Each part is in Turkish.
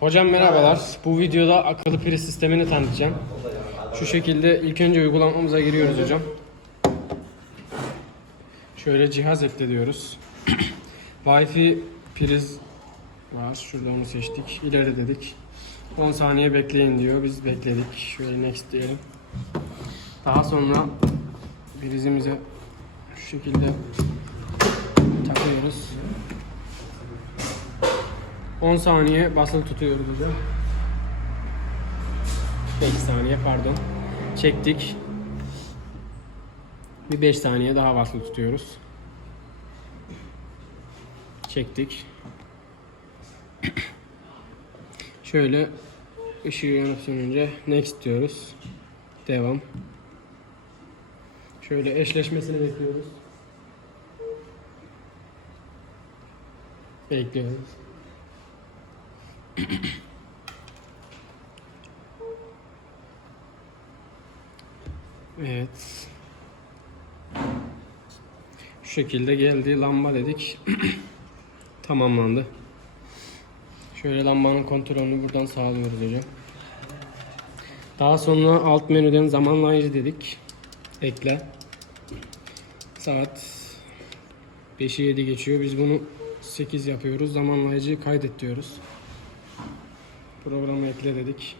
Hocam merhabalar. Bu videoda akıllı priz sistemini tanıtacağım. Şu şekilde ilk önce uygulamamıza giriyoruz hocam. Şöyle cihaz ekle diyoruz. Wi-Fi priz var. Şurada onu seçtik. İleri dedik. 10 saniye bekleyin diyor. Biz bekledik. Şöyle next diyelim. Daha sonra prizimize şu şekilde takıyoruz. 10 saniye basılı tutuyoruz hocam. 5 saniye pardon. Çektik. Bir 5 saniye daha basılı tutuyoruz. Çektik. Şöyle ışığı yanıp sönünce next diyoruz. Devam. Şöyle eşleşmesini bekliyoruz. Bekliyoruz. Evet. Şu şekilde geldi. Lamba dedik. Tamamlandı. Şöyle lambanın kontrolünü buradan sağlıyoruz hocam. Daha sonra alt menüden zamanlayıcı dedik. Ekle. Saat 5'i 7 geçiyor. Biz bunu 8 yapıyoruz. Zamanlayıcıyı kaydet diyoruz. Programı ekle dedik.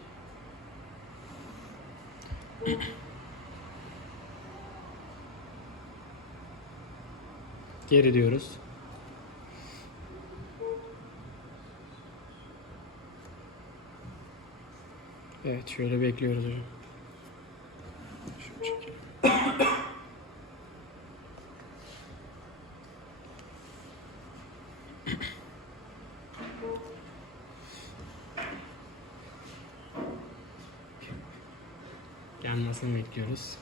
Geri diyoruz. Evet şöyle bekliyoruz hocam. Şöyle çekelim. Gelmesini bekliyoruz.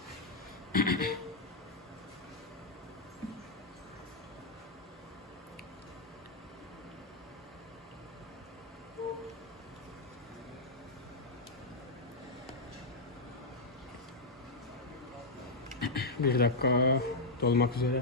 Bir dakika dolmak üzere.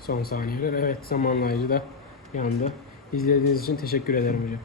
Son saniyeler. Evet zamanlayıcı da yandı. İzlediğiniz için teşekkür ederim hocam.